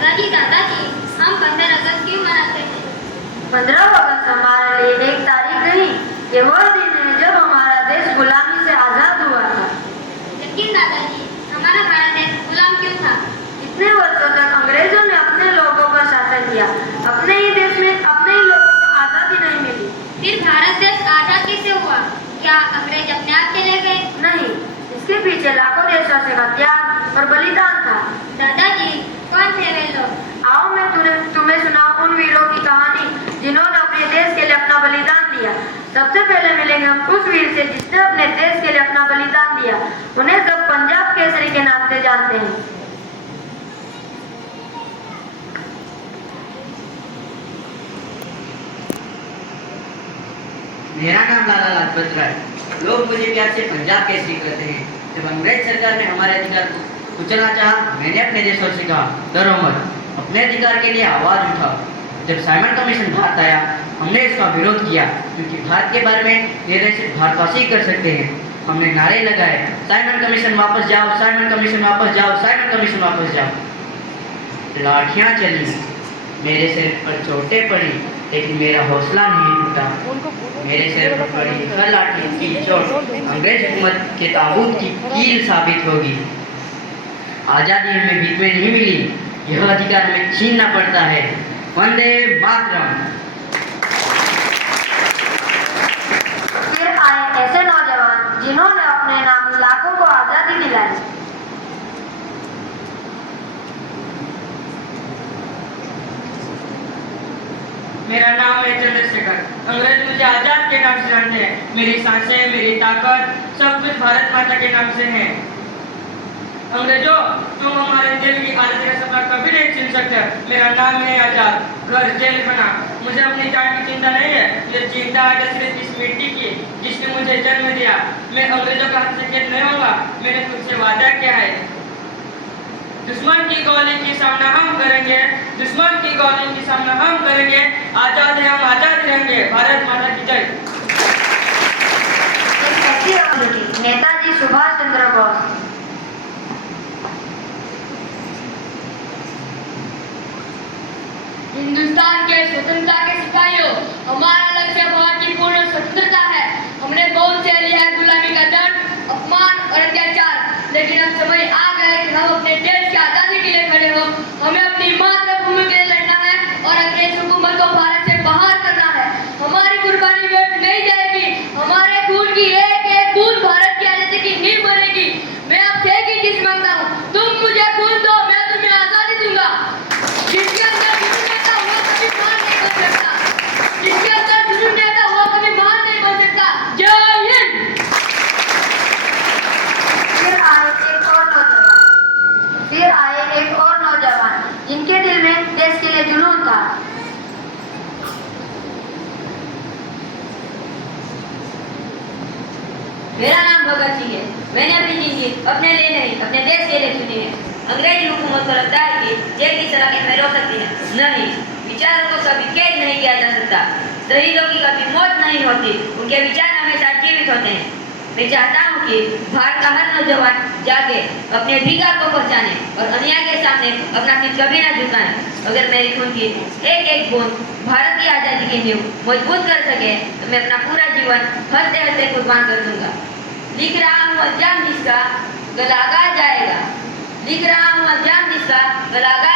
दादाजी दादाजी, हम 15 अगस्त क्यों मनाते हैं? 15 अगस्त हमारे लिए एक तारीख नहीं, ये वो दिन है जब हमारा देश गुलामी से आजाद हुआ था। लेकिन दादाजी, हमारा भारत देश गुलाम क्यों था? इतने वर्षों तक अंग्रेजों ने अपने लोगों पर शासन किया, अपने ही देश में अपने ही लोगों को आजादी नहीं मिली। फिर भारत देश आजाद कैसे हुआ? क्या अंग्रेज अपने आप चले गए? नहीं, इसके पीछे लाखों देशवासियों का त्याग और बलिदान था। दादाजी, कौन थे वे लोग? आओ मैं तुम्हें सुनाऊं उन वीरों की कहानी जिन्होंने अपने देश के लिए अपना बलिदान दिया। सबसे पहले मिलेंगे हम उस वीर से जिसने अपने देश के लिए अपना बलिदान दिया। उन्हें सब पंजाब केसरी के नाम से जानते हैं। मेरा नाम लाला लाजपत राय, लोग मुझे प्यार से पंजाब केसरी कहते हैं। जब अंग्रेज सरकार ने हमारे अधिकार को कुचलना चाहा, मैंने अपने देशवासियों से कहा, डरो मत, अपने अधिकार के लिए आवाज उठाओ। जब साइमन कमीशन भारत आया, हमने इसका विरोध किया, क्योंकि भारत के बारे में निर्णय सिर्फ भारतवासी ही कर सकते हैं। हमने नारे लगाए, साइमन कमीशन वापस जाओ, साइमन कमीशन वापस जाओ, साइमन कमीशन वापस जाओ। लाठियां चली, मेरे सिर पर चोटें पड़ी, लेकिन मेरा हौसला नहीं टूटा। मेरे सिर पर पड़ी हर लाठी की चोट अंग्रेज हुकूमत के ताबूत की कील साबित होगी। आजादी हमें बीच में नहीं मिली, यह अधिकार हमें छीनना पड़ता है। वंदे मातरम। फिर आए ऐसे नौजवान जिन्होंने अपने नाम लाखों को आजादी दिलाई। मेरा नाम है चंद्रशेखर। अंग्रेज मुझे आजाद के नाम से जानते हैं। मेरी सांसें, मेरी ताकत, सब कुछ भारत माता के नाम से है। अंग्रेजों, तुम हमारे दिल की आजादी का सपना कभी नहीं छीन सकते। मेरा नाम है आजाद, घर जेल खाना। मुझे अपनी जान की चिंता नहीं है, मुझे चिंता है सिर्फ इस मिट्टी की जिसने मुझे जन्म दिया। मैं अंग्रेजों का हाथ से कैद नहीं होगा, मैंने खुद से वादा किया है। दुश्मन की गोली की सामना हम करेंगे, दुश्मन की गोली की सामना हम करेंगे। आजाद है हम, आजाद रहेंगे। भारत माता की जय। नेताजी सुभाष चंद्र बोस। हिंदुस्तान के स्वतंत्रता के सिपाहियों, हमारा लक्ष्य भारत की पूर्ण स्वतंत्रता है। हमने बहुत से लिया है गुलामी का दर्द, अपमान और अत्याचार, लेकिन अब समय आ गया है कि हम अपने देश की आजादी के लिए खड़े हो। हमें अपनी मातृभूमि के लिए लड़ना है और अंग्रेज हुकूमत को भारत से बाहर करना है। हमारी कुर्बानी व्यर्थ नहीं जाएगी। हमारे खून की एक एक बूंद भारत की आजादी की नींव बनेगी। मैं आपसे एक ही चीज मांगता हूँ, तुम मुझे खून दो, मैं तुम्हें आजादी दूंगा। जिसके अंदर जुनून नेता हुआ कभी महान नहीं बन सकता, जिसके अंदर जुनून नेता हुआ कभी महान नहीं बन सकता। जय हिंद। फिर आए एक और नौजवान जिनके दिल में देश के लिए जुनून था। मेरा नाम भगत सिंह है। मैंने अपनी जिंदगी अपने लिए नहीं, अपने देश के लिए चुनी है। अंग्रेजी हुकूमत को लगता है कि जेल की सलाखें में रो सकती है। नहीं, विचारों को कभी कैद नहीं किया जा सकता। शहीदों की कभी मौत नहीं होती, उनके विचार हमेशा जीवित होते हैं। मैं चाहता हूँ कि भारत का हर नौजवान जाके अपने अधिकार को पहचाने और अन्याय के सामने अपना सिर कभी ना झुकाए। अगर मेरी खून की एक एक बूंद भारत की आज़ादी की नींव मजबूत कर सके तो मैं अपना पूरा जीवन हंसते हंसते कुर्बान कर दूंगा। लिख रहा हूँ अंजाम जिसका गला गा जाएगा, लिख रहा हूँ अंजाम जिसका गला गा